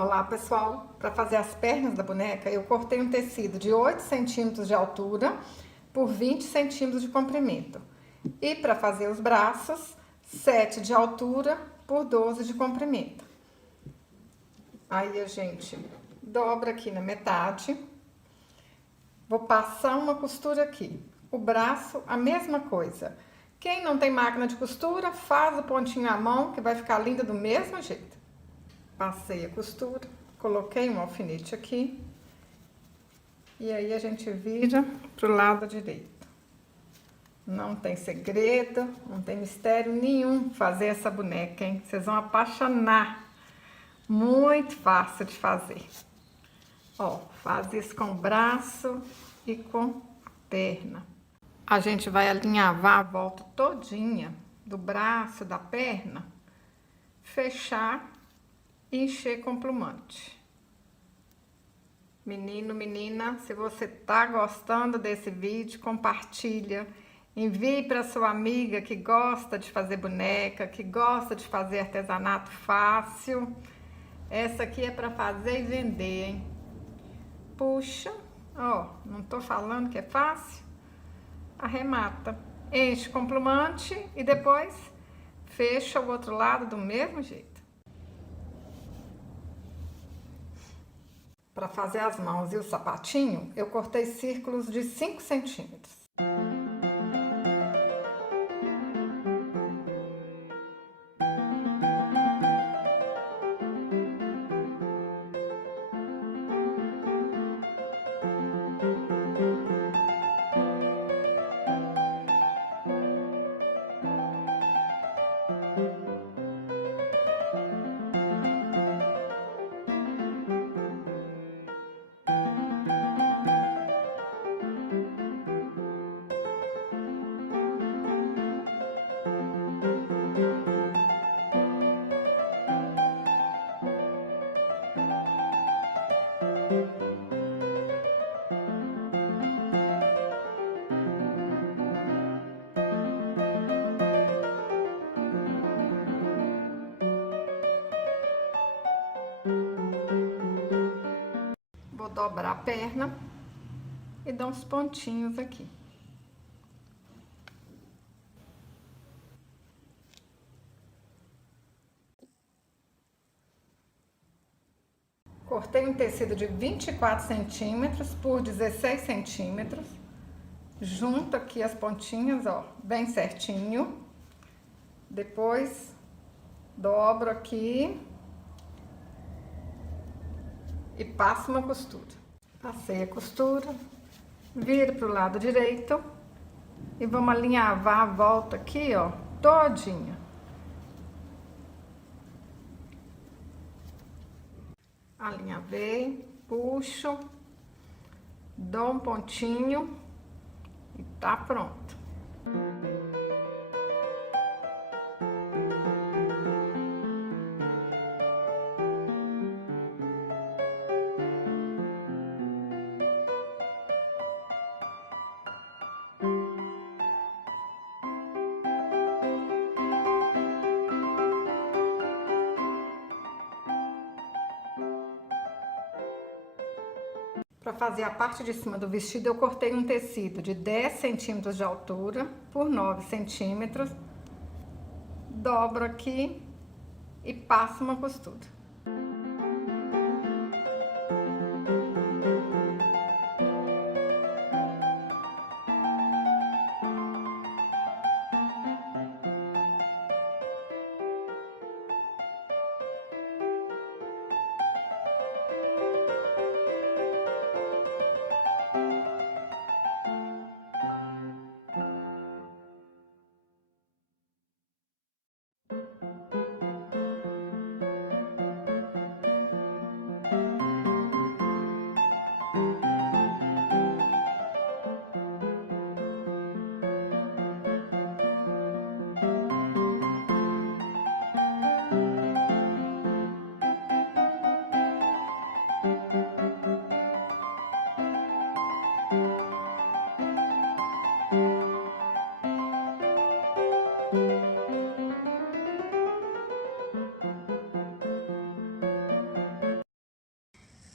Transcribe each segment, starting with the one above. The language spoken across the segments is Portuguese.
Olá pessoal, para fazer as pernas da boneca eu cortei um tecido de 8 centímetros de altura por 20 centímetros de comprimento. E para fazer os braços, 7 de altura por 12 de comprimento. Aí a gente dobra aqui na metade. Vou passar uma costura aqui. O braço, a mesma coisa. Quem não tem máquina de costura, faz o pontinho à mão que vai ficar linda do mesmo jeito. Passei a costura, coloquei um alfinete aqui e aí a gente vira pro lado direito. Não tem segredo, não tem mistério nenhum fazer essa boneca, hein? Vocês vão apaixonar. Muito fácil de fazer. Ó, faz isso com o braço e com a perna. A gente vai alinhavar a volta todinha do braço, da perna, fechar e encher com plumante. Menino, menina, se você tá gostando desse vídeo, compartilha, envie para sua amiga que gosta de fazer boneca, que gosta de fazer artesanato fácil. Essa aqui é para fazer e vender, hein? Puxa, ó, não tô falando que é fácil? Arremata, enche com plumante e depois fecha o outro lado do mesmo jeito. Para fazer as mãos e o sapatinho, eu cortei círculos de 5 centímetros. Vou dobrar a perna e dar uns pontinhos aqui. Cortei um tecido de 24 centímetros por 16 centímetros. Junto aqui as pontinhas, ó, bem certinho. Depois, dobro aqui e passo uma costura. Passei a costura, viro pro lado direito e vamos alinhavar a volta aqui, ó, todinha. Alinhavei, puxo, dou um pontinho e tá pronto. Para fazer a parte de cima do vestido, eu cortei um tecido de 10 centímetros de altura por 9 centímetros. Dobro aqui e passo uma costura.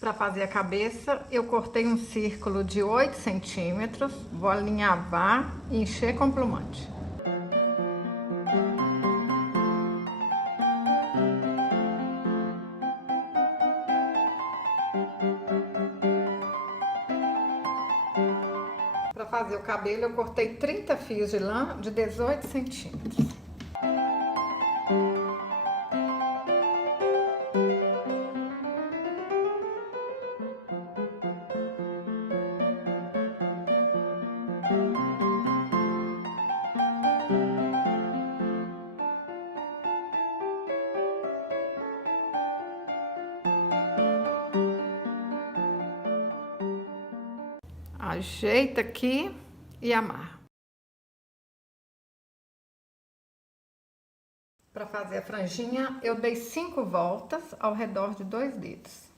Para fazer a cabeça, eu cortei um círculo de 8 centímetros, vou alinhavar e encher com plumante. Para fazer o cabelo, eu cortei 30 fios de lã de 18 centímetros. Ajeita aqui e amarra. Para fazer a franjinha, eu dei 5 voltas ao redor de 2 dedos.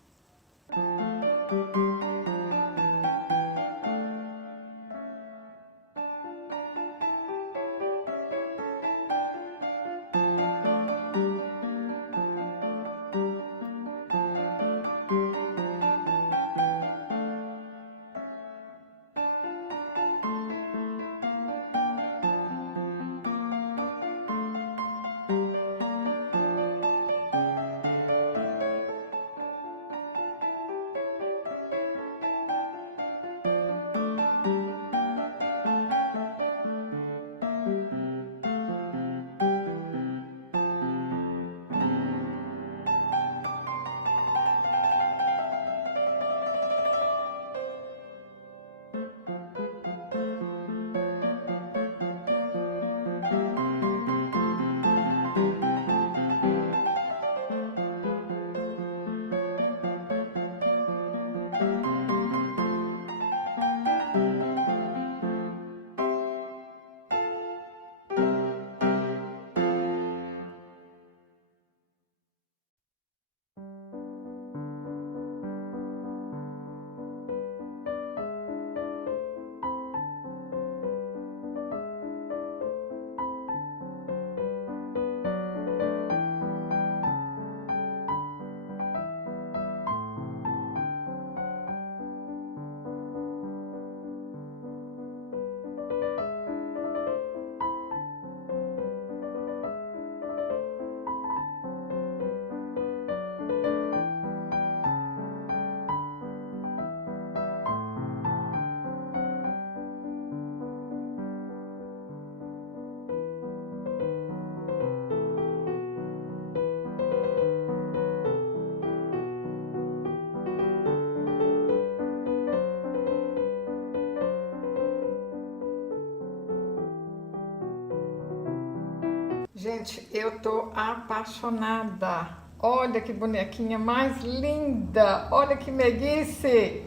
Gente, eu tô apaixonada. Olha que bonequinha mais linda. Olha que meiguice.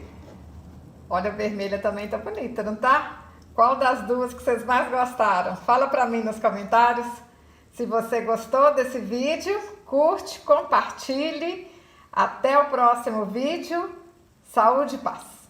Olha, a vermelha também tá bonita, não tá? Qual das duas que vocês mais gostaram? Fala pra mim nos comentários. Se você gostou desse vídeo, curte, compartilhe. Até o próximo vídeo. Saúde e paz.